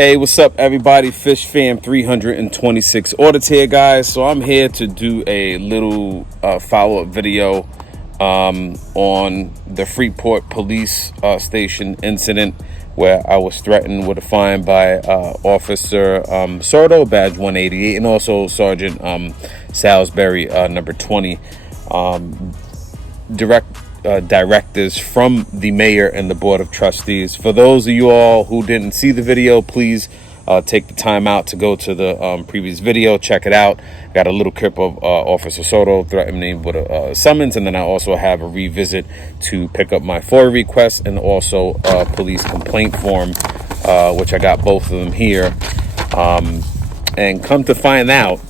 Hey, what's up, everybody? Fish Fam 326 Audits here, guys. So I'm here to do a little follow-up video on the Freeport police station incident where I was threatened with a fine by Officer Sordo, badge 188, and also Sergeant Salisbury, number 20. Directives from the mayor and the board of trustees. For those of you all who didn't see the video, please take the time out to go to the previous video, check it out. Got a little clip of Officer Soto threatening me with a summons, and then I also have a revisit to pick up my FOIA request and also a police complaint form, which I got both of them here. And come to find out,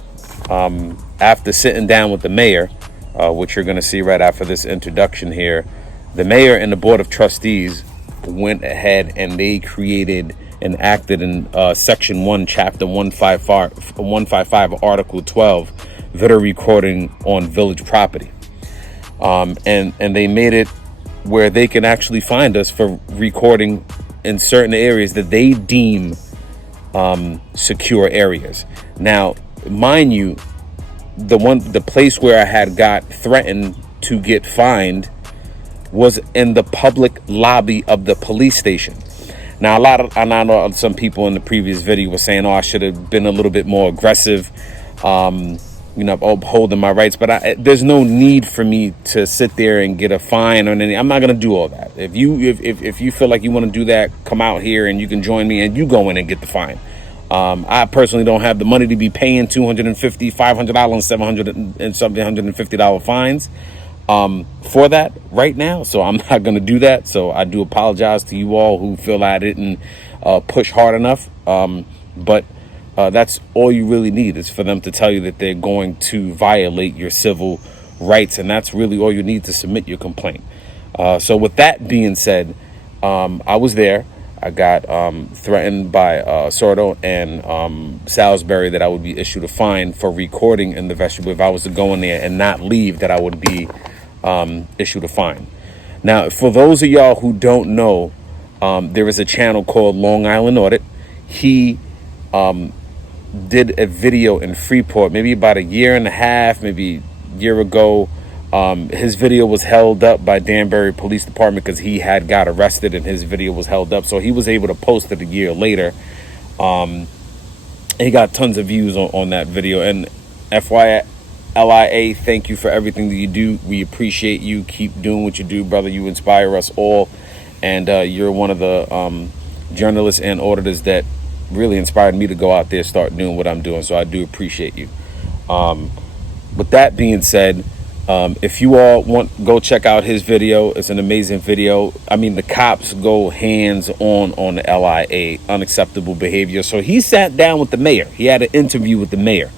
after sitting down with the mayor, which you're going to see right after this introduction here, the mayor and the board of trustees went ahead and they created and acted in section 1, chapter 155, article 12, video recording on village property. And they made it where they can actually find us for recording in certain areas that they deem secure areas. Now, mind you, the place where I had got threatened to get fined was in the public lobby of the police station. Now, I know some people in the previous video were saying, "Oh, I should have been a little bit more aggressive, upholding my rights." But there's no need for me to sit there and get a fine or anything. I'm not gonna do all that. If you feel like you want to do that, come out here and you can join me and you go in and get the fine. I personally don't have the money to be paying $250, $500, $750 fines for that right now. So I'm not going to do that. So I do apologize to you all who feel I didn't push hard enough. But that's all you really need is for them to tell you that they're going to violate your civil rights. And that's really all you need to submit your complaint. So with that being said, I was there. I got threatened by Sordo and Salisbury that I would be issued a fine for recording in the vestibule. If I was to go in there and not leave, that I would be issued a fine. Now, for those of y'all who don't know, there is a channel called Long Island Audit. He did a video in Freeport maybe about a year and a half, maybe a year ago. His video was held up by Danbury Police Department because he had got arrested and his video was held up. So he was able to post it a year later. He got tons of views on that video. And FYLIA, thank you for everything that you do. We appreciate you. Keep doing what you do, brother. You inspire us all. And you're one of the journalists and auditors that really inspired me to go out there and start doing what I'm doing. So I do appreciate you. With that being said, if you all go check out his video. It's an amazing video. I mean, the cops go hands on the LIA, unacceptable behavior. So he sat down with the mayor. He had an interview with the mayor.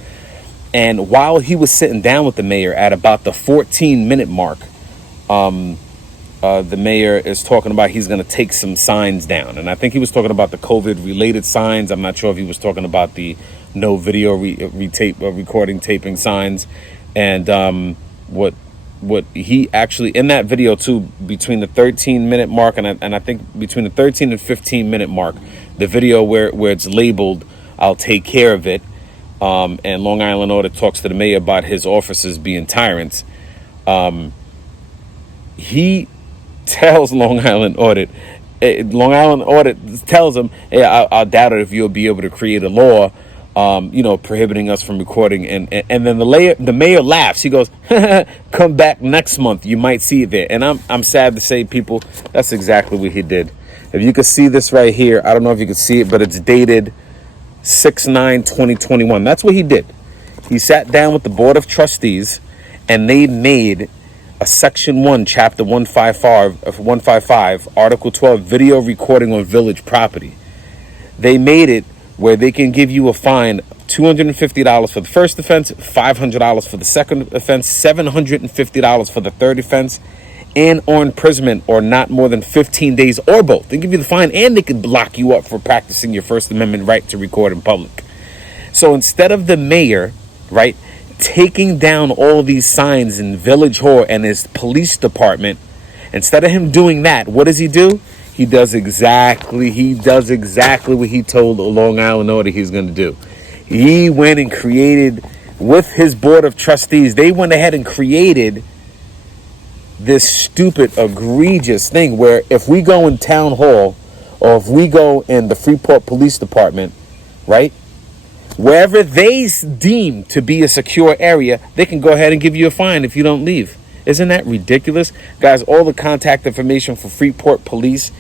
And while he was sitting down with the mayor at about the 14-minute mark, the mayor is talking about he's going to take some signs down. And I think he was talking about the COVID-related signs. I'm not sure if he was talking about the no video recording taping signs. And what he actually in that video too, between the 13-minute mark and I think between the 13 and 15-minute mark, the video where it's labeled "I'll take care of it," and Long Island Audit talks to the mayor about his officers being tyrants. He tells Long Island Audit tells him, "Hey, I doubt it if you'll be able to create a law prohibiting us from recording." And then the mayor laughs. He goes, "Come back next month. You might see it there." And I'm sad to say, people, that's exactly what he did. If you could see this right here, I don't know if you can see it, but it's dated 6/9/2021. That's what he did. He sat down with the board of trustees and they made a section 1, chapter 155, article 12, video recording on village property. They made it where they can give you a fine, $250 for the first offense, $500 for the second offense, $750 for the third offense, and/or imprisonment or not more than 15 days or both. They give you the fine and they can lock you up for practicing your First Amendment right to record in public. So instead of the mayor, right, taking down all these signs in Village Hall and his police department, instead of him doing that, what does he do? he does exactly what he told the Long Island order he's going to do. He went and created, with his board of trustees, they went ahead and created this stupid, egregious thing where if we go in town hall or if we go in the Freeport Police Department, right, wherever they deem to be a secure area, they can go ahead and give you a fine if you don't leave. Isn't that ridiculous? Guys, all the contact information for Freeport Police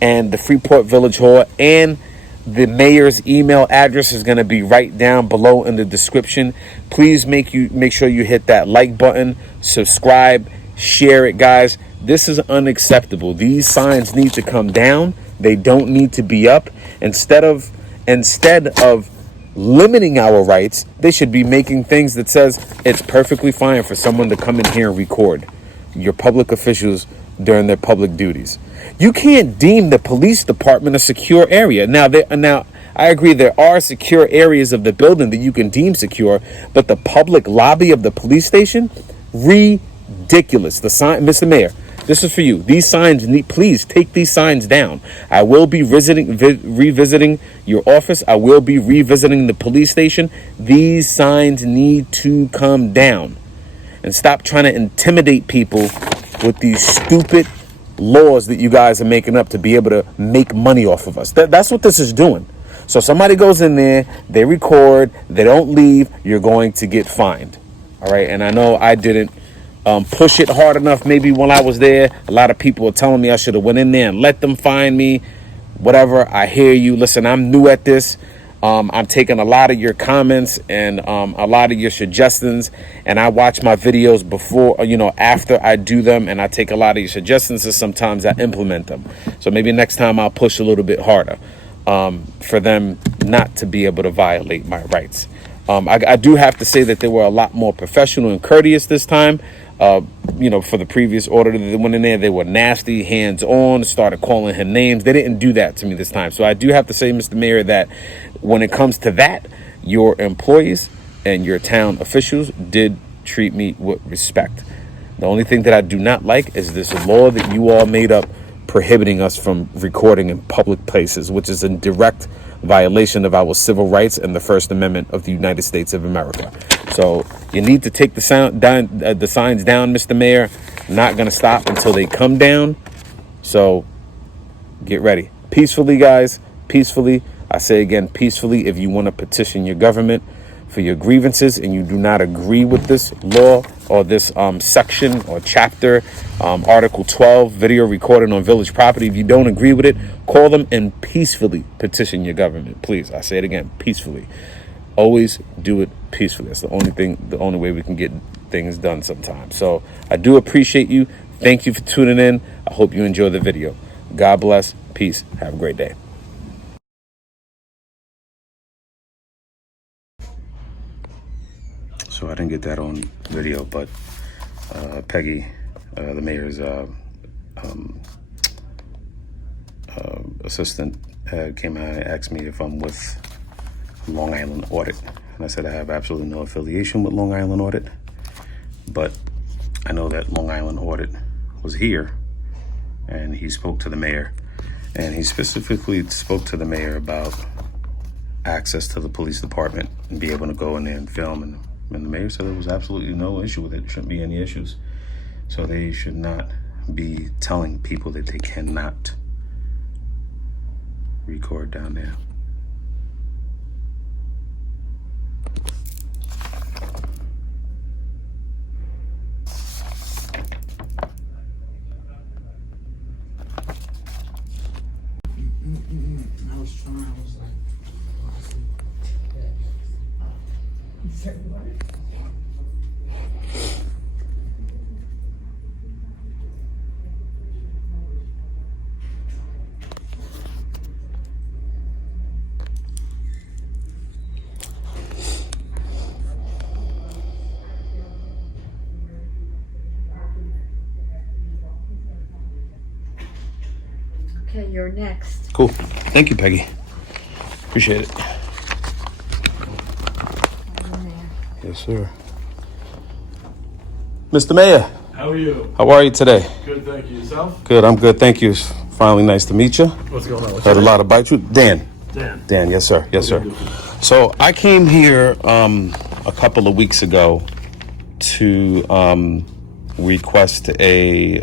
and the Freeport Village Hall and the mayor's email address is going to be right down below in the description. Please make sure you hit that like button, subscribe, share it, guys. This is unacceptable. These signs need to come down. They don't need to be up. Instead of limiting our rights, they should be making things that says it's perfectly fine for someone to come in here and record your public officials during their public duties. You can't deem the police department a secure area. Now, I agree there are secure areas of the building that you can deem secure, but the public lobby of the police station, ridiculous. The sign, Mr. Mayor, this is for you. These signs please take these signs down. I will be revisiting your office. I will be revisiting the police station. These signs need to come down. And stop trying to intimidate people with these stupid laws that you guys are making up to be able to make money off of us. That's what this is doing. So somebody goes in there, they record, they don't leave, you're going to get fined. All right. And I know I didn't push it hard enough. Maybe when I was there, a lot of people were telling me I should have went in there and let them fine me. Whatever. I hear you. Listen, I'm new at this. I'm taking a lot of your comments and a lot of your suggestions, and I watch my videos before, after I do them, and I take a lot of your suggestions, and sometimes I implement them. So maybe next time I'll push a little bit harder for them not to be able to violate my rights. I do have to say that they were a lot more professional and courteous this time. For the previous order that they went in there, they were nasty, hands-on, started calling her names. They didn't do that to me this time. So I do have to say, Mr. Mayor, that when it comes to that, your employees and your town officials did treat me with respect. The only thing that I do not like is this law that you all made up prohibiting us from recording in public places, which is in direct violation of our civil rights and the First Amendment of the United States of America. So you need to take the signs down, Mr. Mayor. Not going to stop until they come down. So get ready. Peacefully, guys. Peacefully. I say again, peacefully. If you want to petition your government for your grievances and you do not agree with this law or this section or chapter, Article 12, video recorded on village property, if you don't agree with it, call them and peacefully petition your government. Please, I say it again, peacefully. Always do it peacefully. That's the only way we can get things done sometimes. So I do appreciate you. Thank you for tuning in. I hope you enjoy the video. God bless. Peace. Have a great day. So I didn't get that on video, but Peggy, the mayor's assistant, came out and asked me if I'm with Long Island Audit. And I said I have absolutely no affiliation with Long Island Audit, but I know that Long Island Audit was here and he spoke to the mayor, and he specifically spoke to the mayor about access to the police department and be able to go in there and film. And the mayor said there was absolutely no issue with it. There shouldn't be any issues. So they should not be telling people that they cannot record down there. I was trying, I was like, okay, you're next. Cool. Thank you, Peggy. Appreciate it. Yes, sir. Mr. Mayor. How are you? How are you today? Good, thank you. Yourself? Good, I'm good. Thank you Finally, nice to meet you. What's going on? Heard a lot about you. Dan. Dan, Yes, sir. Yes, sir. So I came here a couple of weeks ago to request a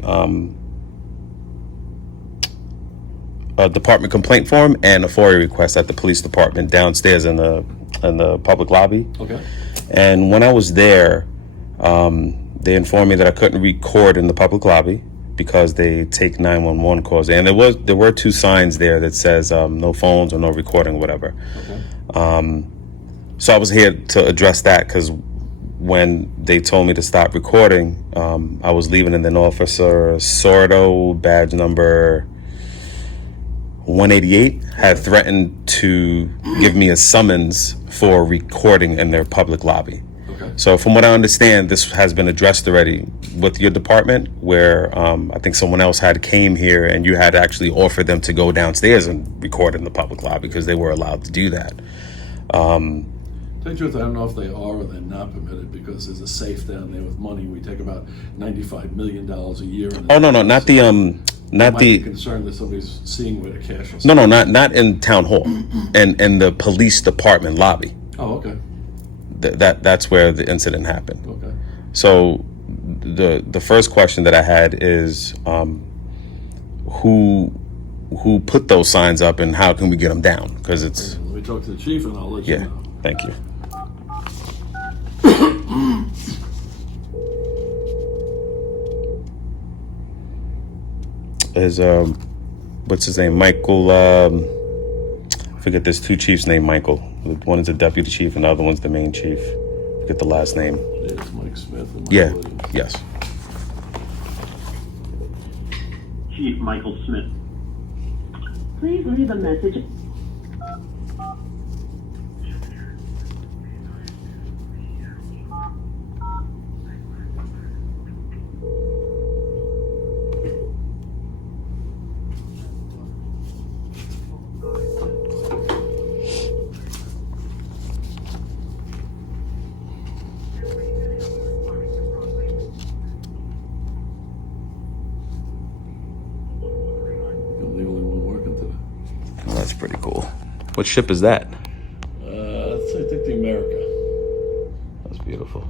department complaint form and a FOIA request at the police department downstairs in the public lobby. Okay. And when I was there, they informed me that I couldn't record in the public lobby because they take 911 calls. And there were two signs there that says no phones or no recording or whatever. Okay. So I was here to address that because when they told me to stop recording, I was leaving, and then Officer Sordo, badge number 188, had threatened to give me a summons for recording in their public lobby. Okay. So from what I understand, this has been addressed already with your department, where I think someone else had came here and you had actually offered them to go downstairs and record in the public lobby because they were allowed to do that. Tell you the truth, I don't know if they are or they're not permitted because there's a safe down there with money. We take about $95 million a year. Oh no, not the not the concern that somebody's seeing where the cash is. No, not in town hall, and in the police department lobby. Oh, okay. That's where the incident happened. Okay. So the first question that I had is who put those signs up and how can we get them down? Because it's Let me talk to the chief and I'll let you yeah. know. Thank you. Is what's his name? Michael. I forget. There's two chiefs named Michael. One is the deputy chief, and the other one's the main chief. Forget the last name. There's Mike Smith and Mike Yeah. Williams. Yes. Chief Michael Smith. Please leave a message. You're the only one working today. Oh, that's pretty cool. What ship is that? I think the America. That's beautiful.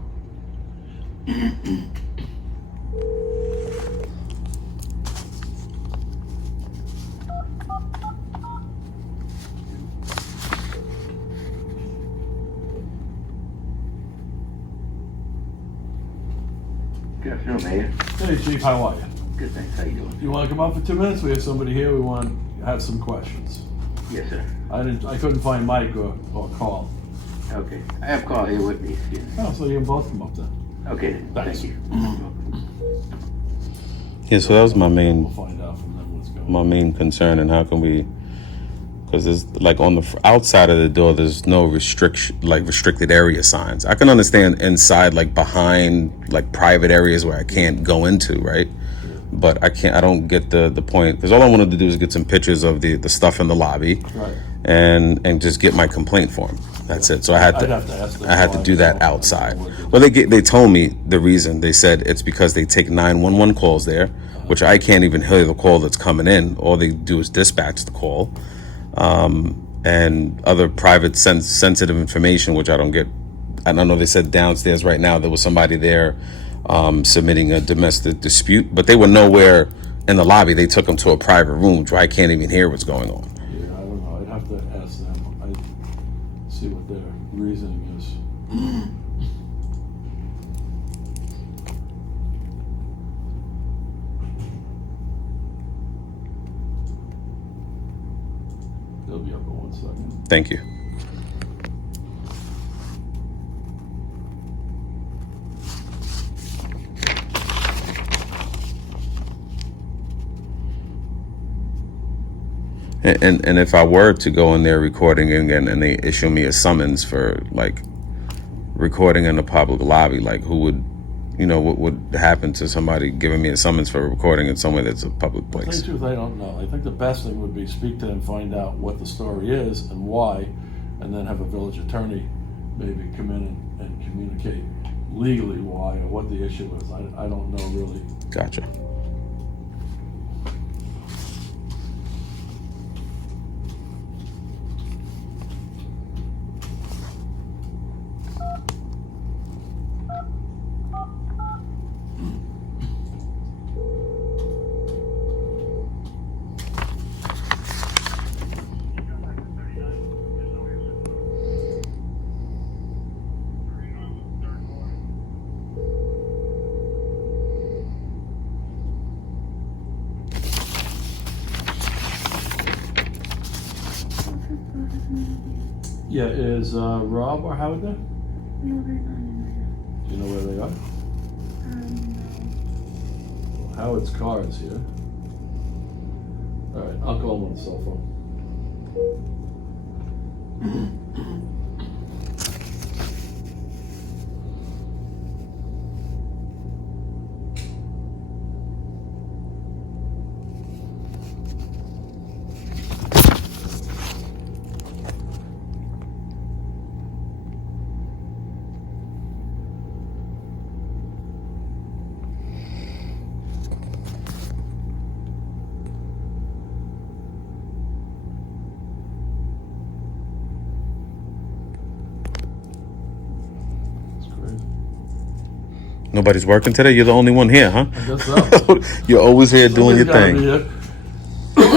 Good afternoon, Mayor. Hey, Chief, how are you? Good, thanks. How you doing? You want to come up for 2 minutes? We have somebody here. We want to have some questions. Yes, sir. I couldn't find Mike or Carl. Okay. I have Carl here with me. Excuse me. Oh, so you can both come up then. Okay, Thanks. thank you. Yeah. So that was my We'll main find out from them what's going on. concern, and how can we? Because there's like on the outside of the door, there's no restricted area signs. I can understand inside, like behind, like private areas where I can't go into, right? But I don't get the point, because all I wanted to do is get some pictures of the stuff in the lobby, Right. and just get my complaint form. That's it. So I had I'd to have to ask them I had to why. do that outside. Well, they told me the reason. They said it's because they take 911 calls there, which I can't even hear the call that's coming in. All they do is dispatch the call, and other private sensitive information, which I don't get. I don't know. They said downstairs right now there was somebody there submitting a domestic dispute, but they were nowhere in the lobby. They took them to a private room, where I can't even hear what's going on. Yeah, I don't know. I'd have to ask them. I'd see what their reasoning is. They'll be up in 1 second. Thank you. And if I were to go in there recording again and they issue me a summons for like recording in the public lobby, like who would, what would happen to somebody giving me a summons for recording in somewhere that's a public To tell you place? the truth, I don't know. I think the best thing would be speak to them, find out what the story is and why, and then have a village attorney maybe come in and communicate legally why or what the issue is. I don't know really. Gotcha. Yeah, is Rob or Howard there? No, they're not in Do you know where they are? there. Howard's car is here. All right, I'll call him on the cell phone. Nobody's working today? You're the only one here, huh? I guess so. You're always here doing your Somebody's thing. gotta be here.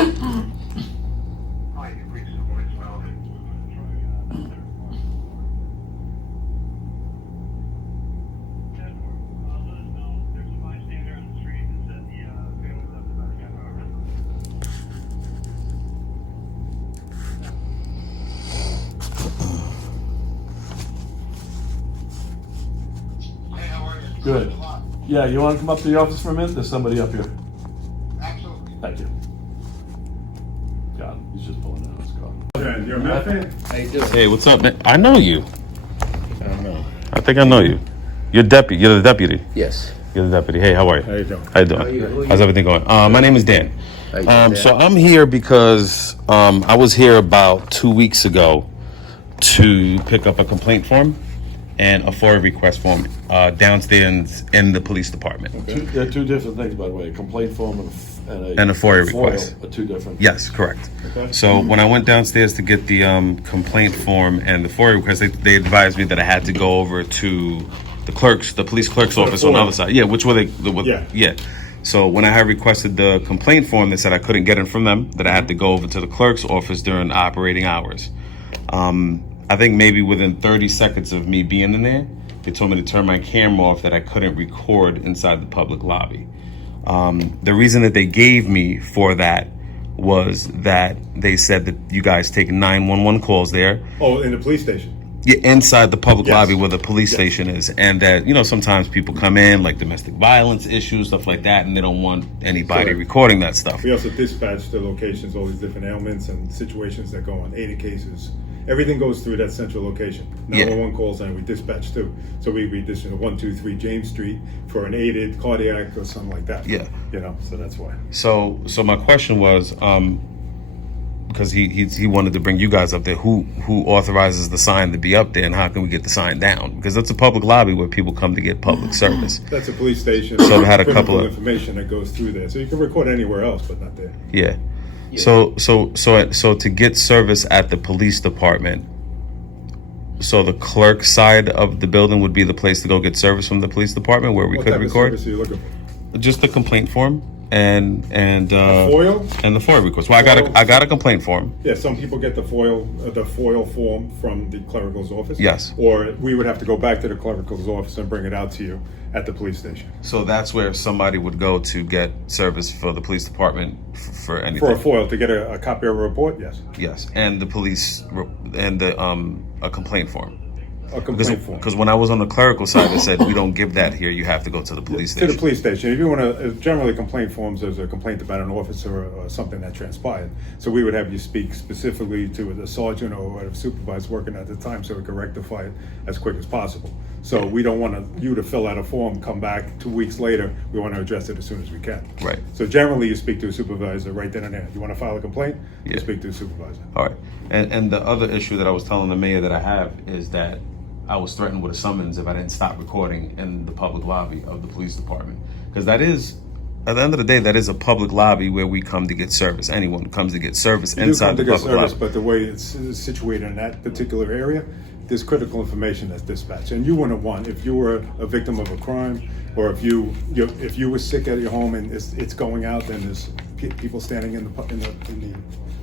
Good. Yeah, you want to come up to the office for a minute? There's somebody up here. Absolutely. Thank you. Got him. He's just pulling out his car. You're a Met fan? How you doing? Hey, what's up, man? I know you. I don't know. I think I know you. You're deputy. You're the deputy. Yes. You're the deputy. Hey, how are you? How you doing? How you doing? How are you? Who are you? How's everything going? My name is Dan. How you doing, So Dan? I'm here because I was here about 2 weeks ago to pick up a complaint form and a FOIA request form downstairs in the police department. They're two different things, by the way. A complaint form And a FOIA request. Are two different. Yes, correct. Okay. So when I went downstairs to get the complaint form and the FOIA request, they advised me that I had to go over to the police clerk's office on the FOIA. other side. Yeah, which were they? Yeah. So when I had requested the complaint form, they said I couldn't get it from them, that I had to go over to the clerk's office during operating hours. I think maybe within 30 seconds of me being in there, they told me to turn my camera off, that I couldn't record inside the public lobby. The reason that they gave me for that was that they said that you guys take 911 calls there. Oh, in the police station. Yeah, inside the public Yes. lobby where the police Yes. station is, and that sometimes people come in like domestic violence issues, stuff like that, and they don't want anybody Correct. recording that stuff. We also dispatch to locations, all these different ailments and situations that go on, 80 cases. Everything goes through that central location. Yeah. 911 calls and we dispatch too. So we dispatch 123 James Street for an aided cardiac or something like that. Yeah. So that's why. So my question was, because he wanted to bring you guys up there, who authorizes the sign to be up there, and how can we get the sign down? Because it's a public lobby where people come to get public service. That's a police station. So it had a Critical couple of- information that goes through there. So you can record anywhere else, but not there. Yeah. So to get service at the police department, so the clerk side of the building would be the place to go get service from the police department where we What could type record? of service are you looking for? Just the complaint form and FOIL? and the FOIA request. Well, I got a complaint form. Yeah, some people get the FOIL form from the clerical's office. Yes. Or we would have to go back to the clerical's office and bring it out to you at the police station. So that's where somebody would go to get service for the police department for anything. For a FOIL, to get a copy of a report, yes. Yes, and the police and the a complaint form. A complaint form. Because when I was on the clerical side, they said we don't give that here. You have to go to the police To station. the police station. If you want to, generally complaint forms, there's a complaint about an officer or something that transpired. So we would have you speak specifically to the sergeant or a supervisor working at the time so we can rectify it as quick as possible. So we don't want you to fill out a form, come back 2 weeks later. We want to address it as soon as we can. Right. So generally you speak to a supervisor right then and there. You want to file a complaint? Yeah. You speak to a supervisor. All right. And the other issue that I was telling the mayor that I have is that I was threatened with a summons if I didn't stop recording in the public lobby of the police department. Because that is, at the end of the day, that is a public lobby where we come to get service. Anyone comes to get service You do inside come the to get public service, lobby. but the way it's situated in that particular area, there's critical information that's dispatched. And you wouldn't want, if you were a victim of a crime, or if you were sick at your home and it's going out and there's people standing in the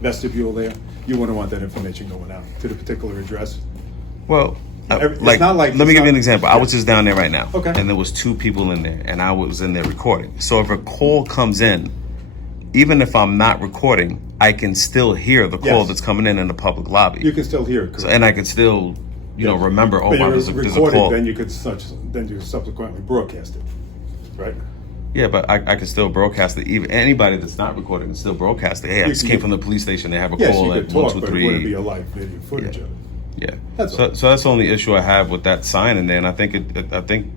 vestibule there, you wouldn't want that information going out to the particular address. Well, It's not like- let me it's give you an not- example. I was just down there right now, Okay. and there was 2 people in there, and I was in there recording. So if a call comes in, even if I'm not recording, I can still hear the call Yes. that's coming in the public lobby. You can still hear it. So, and I can still, remember. Oh, But wow, you're there's a recording, call. then you subsequently broadcast it, right? Yeah, but I can still broadcast it. Even anybody that's not recording can still broadcast it. Hey, I just came from the police station. They have a Yes, call you at could 1, talk, 2, but it wouldn't be 3. a live video footage of it. Yeah. That's So, all. so that's the only issue I have with that sign in there, and I think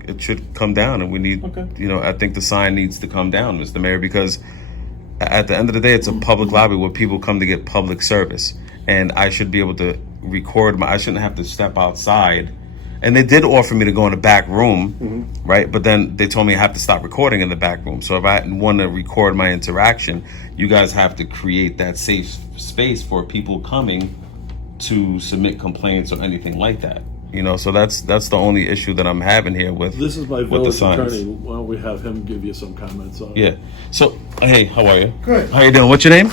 it should come down, and we need, Okay. I think the sign needs to come down, Mr. Mayor, because at the end of the day, it's a public lobby where people come to get public service, and I should be able to record I shouldn't have to step outside. And they did offer me to go in the back room, right? But then they told me I have to stop recording in the back room. So if I want to record my interaction, you guys have to create that safe space for people coming to submit complaints or anything like that. So that's the only issue that I'm having here with This is my with the village signs. attorney. Why don't we have him give you some comments on it? Yeah. So hey, how are you? Good. How you doing? What's your name?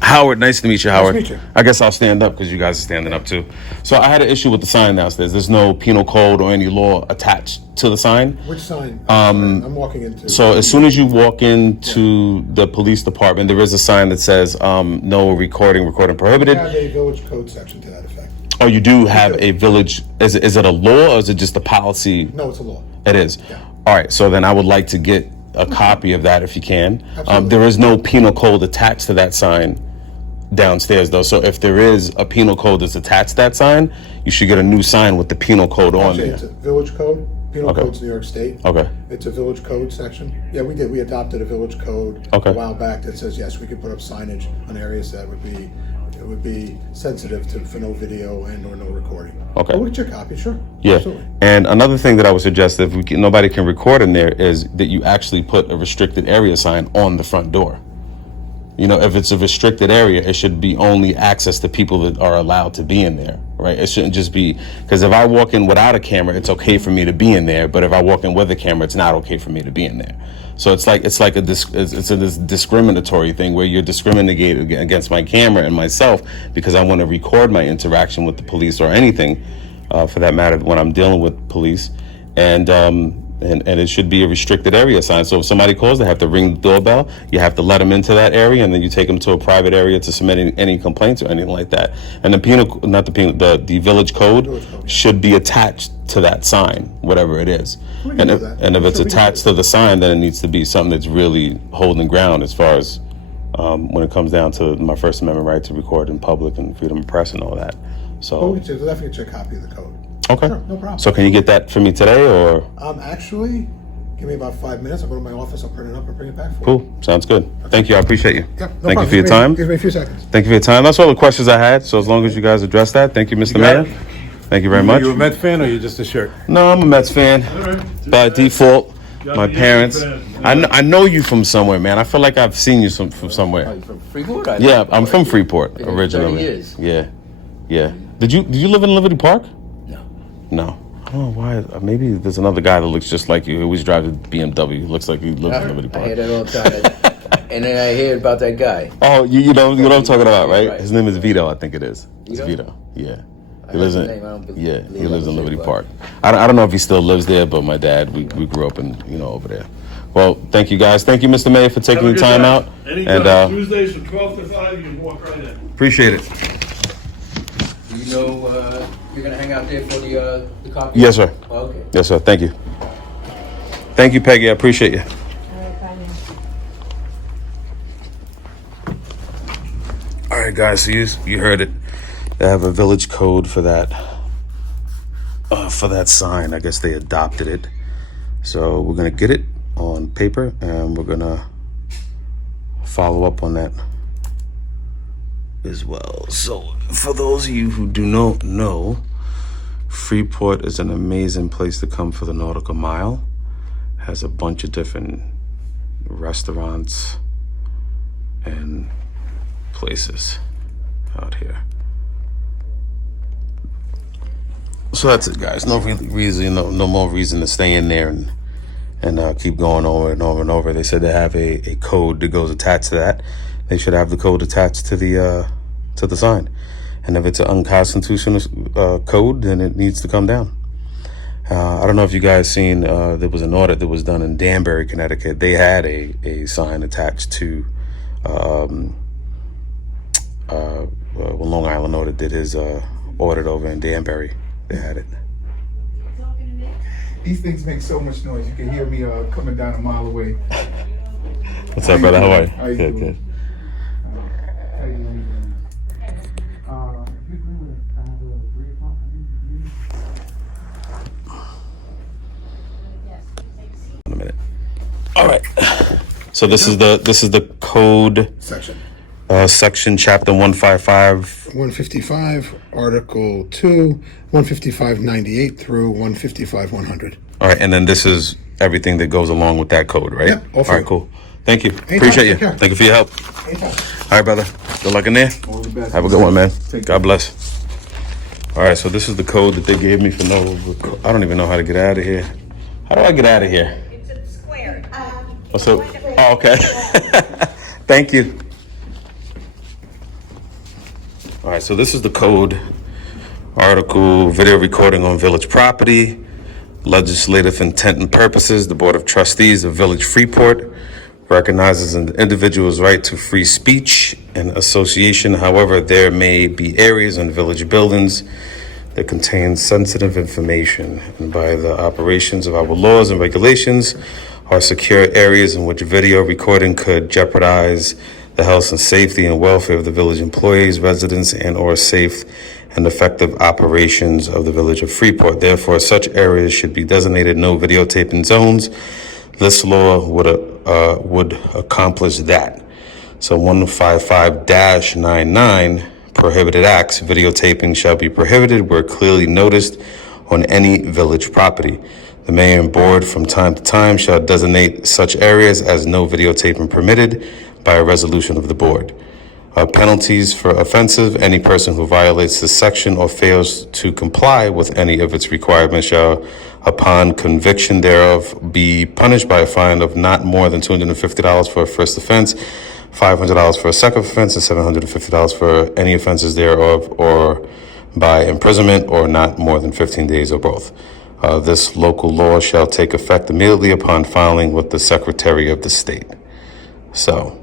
Howard, nice to meet you, Howard. to meet you. I guess I'll stand up because you guys are standing up too. So I had an issue with the sign downstairs. There's no penal code or any law attached to the sign. Which sign? I'm walking into. So as soon as you walk into the police department, there is a sign that says no recording we prohibited. have a village code section to that effect. Oh, you do have a village. Is it a law or is it just a policy? No, it's a law. It is. Yeah. All right. So then I would like to get a copy of that if you can. Absolutely. There is no penal code attached to that sign downstairs though. So if there is a penal code that's attached to that sign, you should get a new sign with the penal code on Actually, there. it's a village code. Penal Okay. code's New York State. Okay. It's a village code section. Yeah, we did. We adopted a village code Okay. a while back that says yes, we could put up signage on areas that would be sensitive for no video and or no recording. Okay. But we'll get your copy, sure. Yeah. Absolutely. And another thing that I would suggest, if nobody can record in there, is that you actually put a restricted area sign on the front door. If it's a restricted area, it should be only access to people that are allowed to be in there, right? It shouldn't just be, because if I walk in without a camera, it's okay for me to be in there, but if I walk in with a camera, it's not okay for me to be in there. So it's a discriminatory thing where you're discriminating against my camera and myself because I want to record my interaction with the police or anything, for that matter, when I'm dealing with police, and it should be a restricted area sign. So if somebody calls, they have to ring the doorbell. You have to let them into that area, and then you take them to a private area to submit any complaints or anything like that. And the village code should be attached to that sign, whatever it is. We can And do if, that. and if it's Sure, we can attached do to the sign, then it needs to be something that's really holding ground as far as when it comes down to my First Amendment right to record in public and freedom of press and all that. But So we can definitely get you a copy of the code. okay, Sure, no problem. So can you get that for me today, or Actually, give me about 5 minutes. I'll go to my office. I'll print it up and bring it back for you. cool? Sounds good. Thank you. I appreciate you. Yeah, no Thank problem. you for your Give me- time. Give me a few seconds. Thank you for your time. That's all the questions I had. So as long as you guys address that, thank you, Mr. got Mayor. it. Thank you very Are much. you a Met fan or you just a shirt? No, I'm a Mets fan by default. My be a parents. fan. I know you from somewhere, man. I feel like I've seen you from somewhere. From Freeport? Yeah, I'm from Freeport Been here 30 originally. years. Yeah. Did you live in Liberty Park? No. No. I don't know why. Maybe there's another guy that looks just like you. Who always drives a BMW. Looks like he lives in Liberty I hear Park. that all the time. And then I hear about that guy. Oh, you know what I'm talking about, right? Right. His name is Vito, I think it is. It's Vito? Vito. Yeah. I He lives heard in the name. I don't believe- yeah. believe He lives I in was Liberty there, Park. I don't know if he still lives there, but my dad we grew up in over there. Well, thank you guys. Thank you, Mr. Mayor, for taking Have a the good time day. out. Anytime, And Tuesdays from 12 to 5, you can walk right in. appreciate it. You know, you're gonna hang out there for the copy? Yes, sir. Oh, okay. Yes, sir. Thank you. Thank you, Peggy. I appreciate you. All right, bye now. All right, guys. So you heard it. They have a village code for that sign. I guess they adopted it. So we're gonna get it on paper, and we're gonna follow up on that as well. So for those of you who do not know, Freeport is an amazing place to come for the nautical mile. Has a bunch of different restaurants and places out here. So that's it, guys. No reason, no more reason to stay in there and keep going over and over and over. They said they have a code that goes attached to that. They should have the code attached to the sign. And if it's an unconstitutional code, then it needs to come down. I don't know if you guys seen, there was an audit that was done in Danbury, Connecticut. They had a sign attached to when Long Island Audit did his audit over in Danbury. They had it. These things make so much noise. You can hear me coming down a mile away. What's up, brother? How are you? How you Good, doing? good. How you doing? If you agree with it, I have a 3 o'clock. In a minute. All right. So this is the code section, chapter 155. 155, Article 2, 155.98 through 155.100. All right, and then this is everything that goes along with that code, right? Yeah, all All right, for cool. Thank you. Anytime, Appreciate you. take care. Thank you for your help. Anytime. All right, brother. Good luck in there. All the best. Have a good one, man. Take God bless. All right, so this is the code that they gave me for I don't even know how to get out of here. How do I get out of here? It's a square. What's up? Oh, okay. Thank you. All right, so this is the code. Article, video recording on village property, legislative intent and purposes. The Board of Trustees of Village Freeport recognizes an individual's right to free speech and association. However, there may be areas in village buildings that contain sensitive information, and by the operations of our laws and regulations are secure areas in which video recording could jeopardize the health and safety and welfare of the village employees, residents, and or safe and effective operations of the village of Freeport. Therefore, such areas should be designated no videotaping zones. This law would accomplish that. So 155-99 prohibited acts, videotaping shall be prohibited where clearly noticed on any village property. The mayor and board from time to time shall designate such areas as no videotaping permitted by a resolution of the board. Penalties for offensive: any person who violates this section or fails to comply with any of its requirements shall, upon conviction thereof, be punished by a fine of not more than $250 for a first offense, $500 for a second offense, and $750 for any offenses thereof, or by imprisonment or not more than 15 days or both. This local law shall take effect immediately upon filing with the Secretary of the State. So,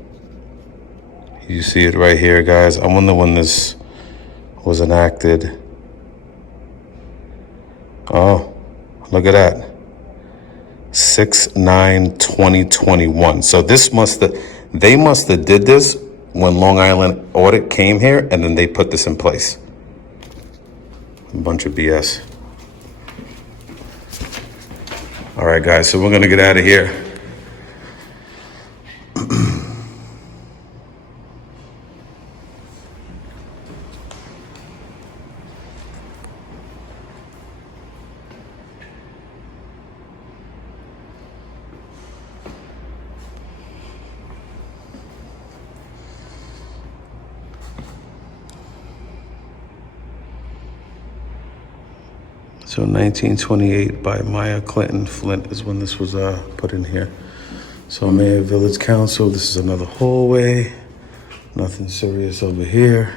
you see it right here, guys. I wonder when this was enacted. Oh, look at that. 6/9/2021. So they must have did this when Long Island Audit came here, and then they put this in place. A bunch of BS. All right, guys, so we're gonna get out of here. So 1928 by Maya Clinton Flint is when this was put in here. So Mayor, Village Council, this is another hallway. Nothing serious over here.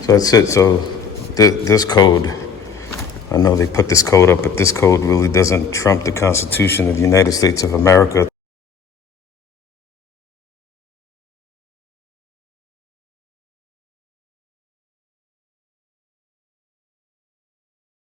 So that's it. So this code, I know they put this code up, but this code really doesn't trump the Constitution of the United States of America.